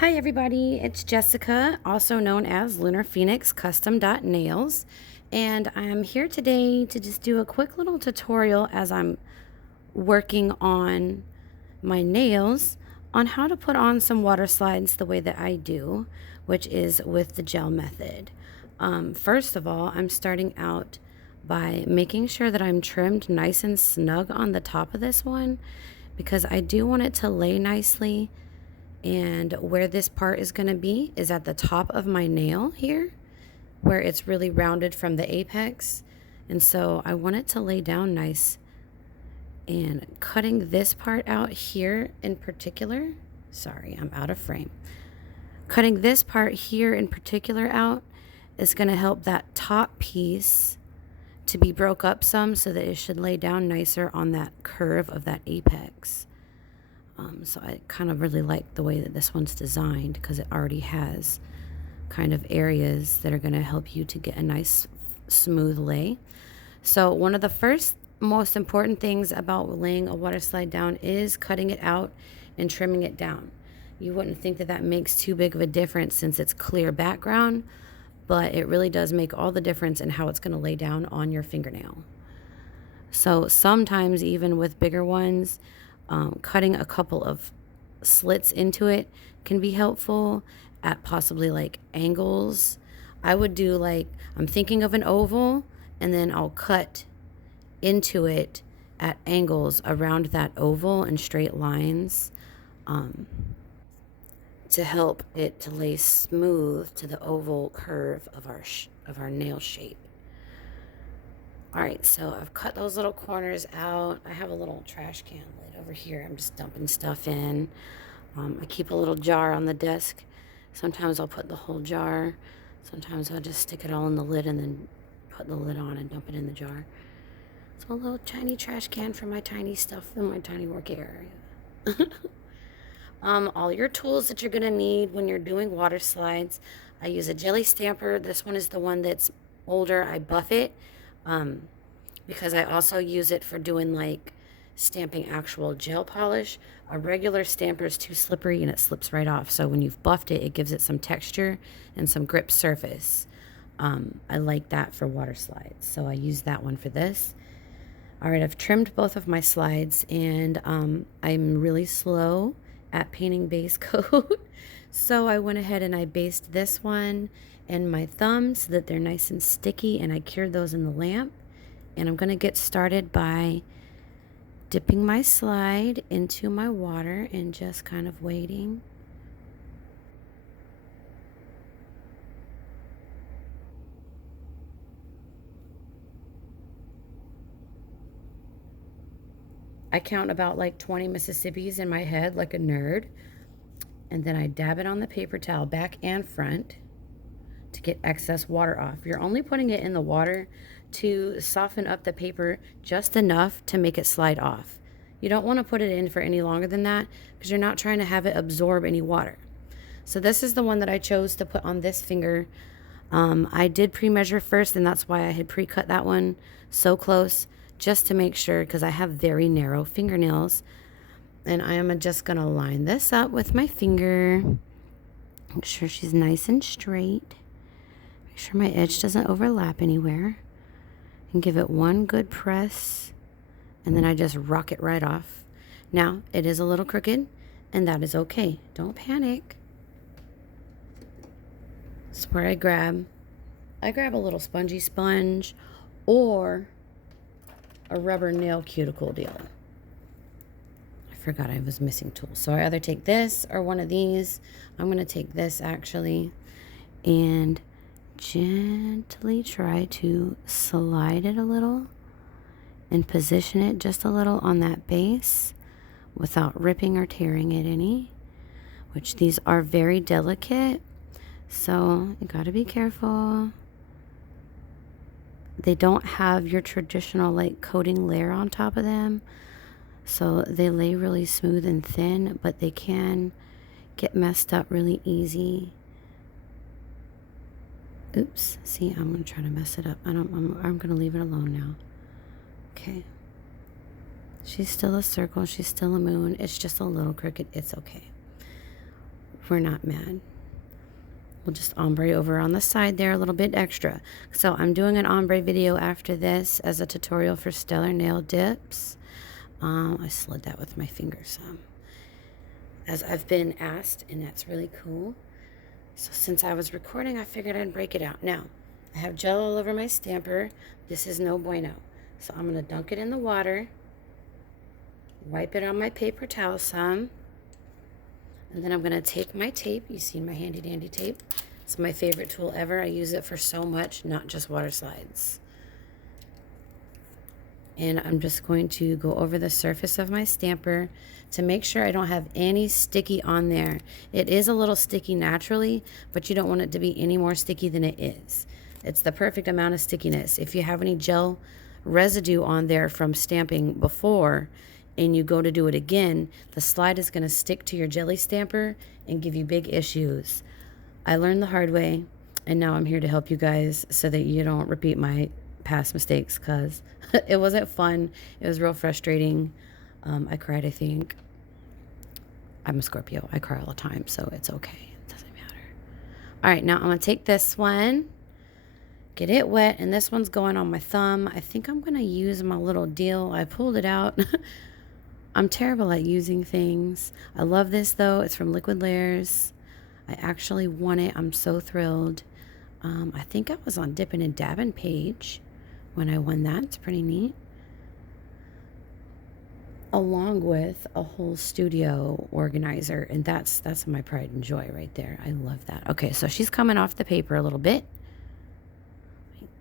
Hi everybody, it's Jessica, also known as Lunar Phoenix Custom Nails, and I'm here today to just do a quick little tutorial as I'm working on my nails on how to put on some water slides the way that I do, which is with the gel method. First of all, I'm starting out by making sure that I'm trimmed nice and snug on the top of this one because I do want it to lay nicely. And where this part is going to be is at the top of my nail here, where it's really rounded from the apex. And so I want it to lay down nice. And cutting this part out here in particular, sorry, I'm out of frame. Cutting this part here in particular out is going to help that top piece to be broke up some so that it should lay down nicer on that curve of that apex. So I kind of really like the way that this one's designed because it already has kind of areas that are going to help you to get a nice smooth lay. So one of the first most important things about laying a water slide down is cutting it out and trimming it down. You wouldn't think that that makes too big of a difference since it's clear background, but it really does make all the difference in how it's going to lay down on your fingernail. So sometimes even with bigger ones, cutting a couple of slits into it can be helpful at possibly like angles. I would do like, I'm thinking of an oval and then I'll cut into it at angles around that oval and straight lines to help it to lay smooth to the oval curve of our nail shape. All right, so I've cut those little corners out. I have a little trash can lid over here. I'm just dumping stuff in. I keep a little jar on the desk. Sometimes I'll put the whole jar. Sometimes I'll just stick it all in the lid and then put the lid on and dump it in the jar. So a little tiny trash can for my tiny stuff in my tiny work area. All your tools that you're gonna need when you're doing water slides. I use a jelly stamper. This one is the one that's older. I buff it. Because I also use it for doing like stamping actual gel polish. A regular stamper is too slippery and it slips right off. So when you've buffed it, it gives it some texture and some grip surface. I like that for water slides. So I use that one for this. All right, I've trimmed both of my slides and I'm really slow at painting base coat. So I went ahead and I based this one and my thumb so that they're nice and sticky, and I cured those in the lamp. And I'm going to get started by dipping my slide into my water and just kind of waiting. I count about like 20 Mississippis in my head like a nerd. And then I dab it on the paper towel back and front to get excess water off. You're only putting it in the water to soften up the paper just enough to make it slide off. You don't want to put it in for any longer than that because you're not trying to have it absorb any water. So this is the one that I chose to put on this finger. I did pre-measure first, and that's why I had pre-cut that one so close, just to make sure, because I have very narrow fingernails. And I am just going to line this up with my finger. Make sure she's nice and straight. Make sure my edge doesn't overlap anywhere. And give it one good press. And then I just rock it right off. Now, it is a little crooked, and that is okay. Don't panic. This is where I grab a little spongy sponge or a rubber nail cuticle deal. I forgot I was missing tools. So I either take this or one of these. I'm going to take this actually and gently try to slide it a little and position it just a little on that base without ripping or tearing it any, which these are very delicate. So you got to be careful. They don't have your traditional like coating layer on top of them. So they lay really smooth and thin, but they can get messed up really easy. Oops, see, I'm going to try to mess it up. I'm going to leave it alone now. Okay. She's still a circle. She's still a moon. It's just a little crooked. It's okay. We're not mad. We'll just ombre over on the side there a little bit extra. So I'm doing an ombre video after this as a tutorial for stellar nail dips. I slid that with my fingers as I've been asked, and that's really cool. So since I was recording, I figured I'd break it out. Now, I have gel all over my stamper. This is no bueno. So I'm going to dunk it in the water, wipe it on my paper towel some, and then I'm going to take my tape. You see my handy dandy tape. It's my favorite tool ever. I use it for so much, not just water slides. And I'm just going to go over the surface of my stamper to make sure I don't have any sticky on there. It is a little sticky naturally, but you don't want it to be any more sticky than it is. It's the perfect amount of stickiness. If you have any gel residue on there from stamping before and you go to do it again, the slide is going to stick to your jelly stamper and give you big issues. I learned the hard way, and now I'm here to help you guys so that you don't repeat my past mistakes, because it wasn't fun. It was real frustrating. I cried, I think. I'm a Scorpio. I cry all the time, so it's okay. It doesn't matter. All right, now I'm going to take this one, get it wet, and this one's going on my thumb. I think I'm going to use my little deal. I pulled it out. I'm terrible at using things. I love this, though. It's from Liquid Layers. I actually won it. I'm so thrilled. I think I was on Dippin' and Dabbin' page when I won that. It's pretty neat. Along with a whole studio organizer, and that's my pride and joy right there. I love that. Okay, so she's coming off the paper a little bit.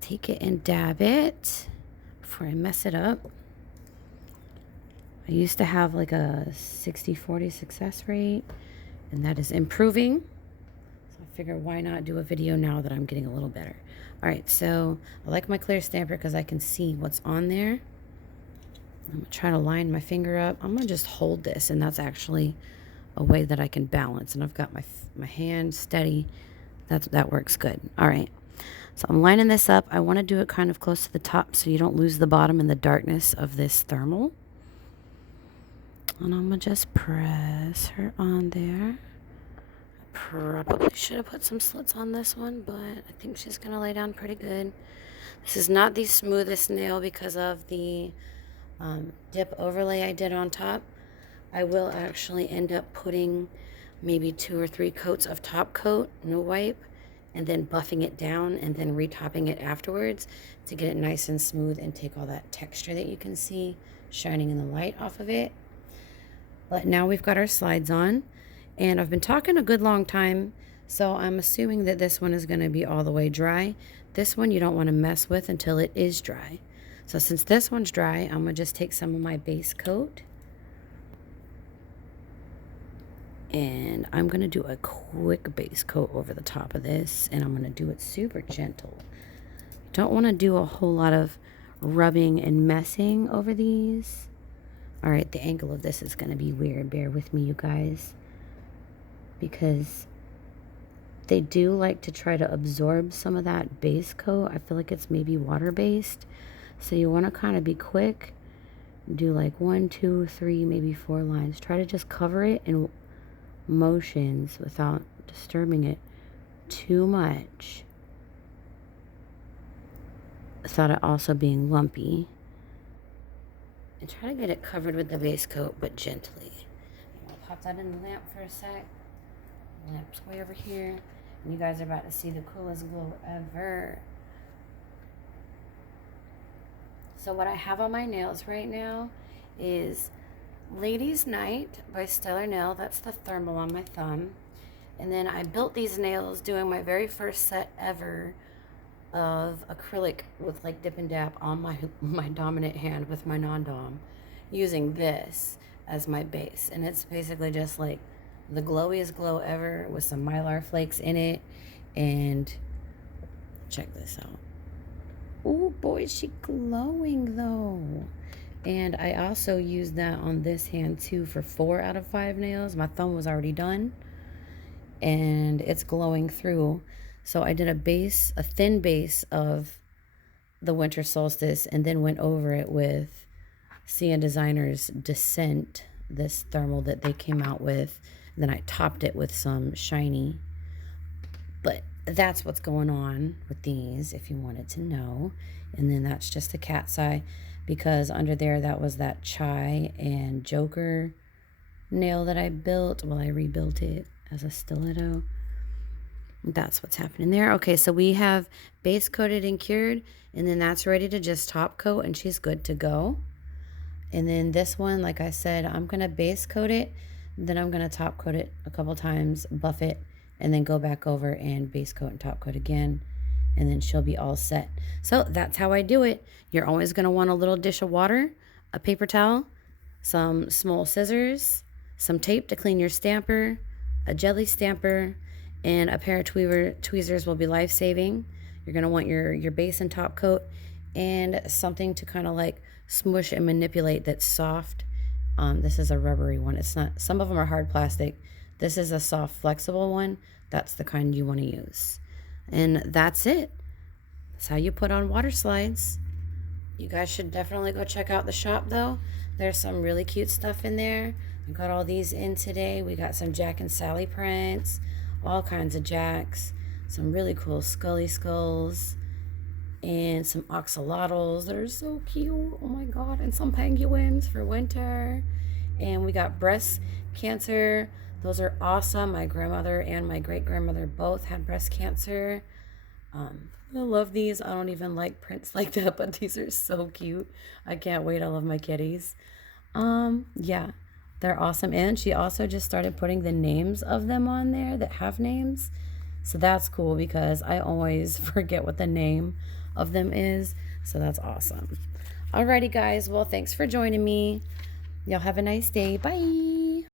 Take it and dab it before I mess it up. I used to have like a 60-40 success rate, and that is improving. So I figure, why not do a video now that I'm getting a little better. All right, so I like my clear stamper because I can see what's on there. I'm going to try to line my finger up. I'm going to just hold this, and that's actually a way that I can balance. And I've got my hand steady. That works good. All right, so I'm lining this up. I want to do it kind of close to the top so you don't lose the bottom in the darkness of this thermal. And I'm going to just press her on there. Probably should have put some slits on this one, but I think she's going to lay down pretty good. This is not the smoothest nail because of the dip overlay I did on top. I will actually end up putting maybe 2 or 3 coats of top coat, no wipe, and then buffing it down and then retopping it afterwards to get it nice and smooth and take all that texture that you can see shining in the light off of it. But now we've got our slides on, and I've been talking a good long time, so I'm assuming that this one is going to be all the way dry. This one you don't want to mess with until it is dry. So since this one's dry, I'm going to just take some of my base coat, and I'm going to do a quick base coat over the top of this, and I'm going to do it super gentle. Don't want to do a whole lot of rubbing and messing over these. All right, the angle of this is going to be weird. Bear with me, you guys, because they do like to try to absorb some of that base coat. I feel like it's maybe water-based. So you want to kind of be quick. Do like 1, 2, 3, maybe 4 lines. Try to just cover it in motions without disturbing it too much, without it also being lumpy. And try to get it covered with the base coat, but gently. I'm going to pop that in the lamp for a sec. The lamp's way over here. And you guys are about to see the coolest glow ever. So what I have on my nails right now is Ladies Night by Stellar Nail. That's the thermal on my thumb. And then I built these nails doing my very first set ever of acrylic with like dip and dab on my dominant hand with my non-dom, using this as my base. And it's basically just like the glowiest glow ever with some mylar flakes in it. And check this out. Oh boy, is she glowing though. And I also used that on this hand too for 4 out of 5 nails. My thumb was already done, and it's glowing through. So I did a thin base of the Winter Solstice, and then went over it with CN Designers Descent, this thermal that they came out with Then I topped it with some shiny. But that's what's going on with these, if you wanted to know. And then that's just a cat's eye, because under there that was that Chai and Joker nail that I built. Well, I rebuilt it as a stiletto. That's what's happening there. Okay, so we have base coated and cured, and then that's ready to just top coat, and she's good to go. And then this one, like I said, I'm going to base coat it, then I'm going to top coat it a couple times, buff it, and then go back over and base coat and top coat again, and then she'll be all set. So that's how I do it. You're always going to want a little dish of water, a paper towel, some small scissors, some tape to clean your stamper, a jelly stamper, and a pair of tweezers will be life-saving. You're going to want your base and top coat, and something to kind of like smush and manipulate that's soft. This is a rubbery one. It's not, some of them are hard plastic. This is a soft, flexible one. That's the kind you want to use. And that's it. That's how you put on water slides. You guys should definitely go check out the shop, though. There's some really cute stuff in there. I got all these in today. We got some Jack and Sally prints, all kinds of Jacks, some really cool Scully skulls, and some axolotls that are so cute. Oh my god. And some penguins for winter. And we got breast cancer. Those are awesome. My grandmother and my great-grandmother both had breast cancer. I love these. I don't even like prints like that, but these are so cute. I can't wait. I love my kitties. Yeah, they're awesome. And she also just started putting the names of them on there that have names. So that's cool, because I always forget what the name of them is. So that's awesome. Alrighty, guys. Well, thanks for joining me. Y'all have a nice day. Bye.